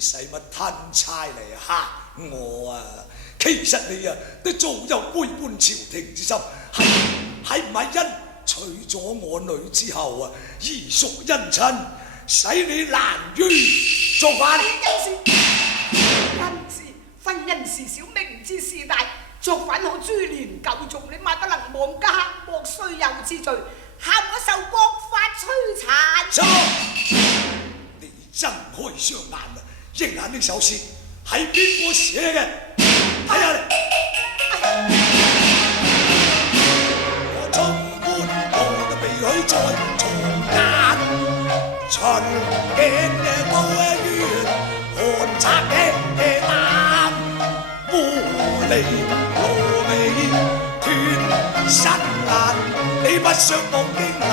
使乜吞差嚟嚇我啊？其實你啊，都早有背叛朝廷之心，係唔係因娶咗我女之後啊，兒淑姻親，使你難於作反？婚姻事小，明知事大，作反可株連九族，你萬不能妄加莫須有之罪，喊我受國法摧殘。收！你睜開雙眼啊！一眼的手詩係邊個寫嘅？睇下嚟。我從官我都被許在重間，秦境嘅高淵，寒賊嘅膽，烏里羅尾斷身難，你不想望經流，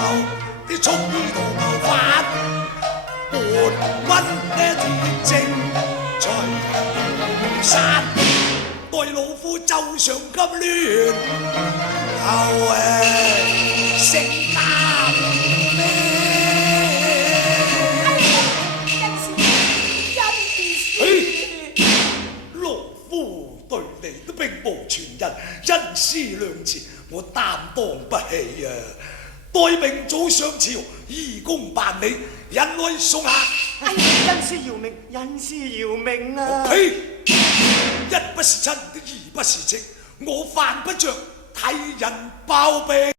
啲蓄意圖謀反，半溫嘅鐵證隨山。待老夫奏上金鑾，後承擔咩？老夫對你都並無傳人，恩師兩字，我擔當不起啊！待明早上朝，義公辦理，人來送下。恩師饒命，恩師饒命啊！呸！一不是親，二不是戚，我犯不着替人包庇。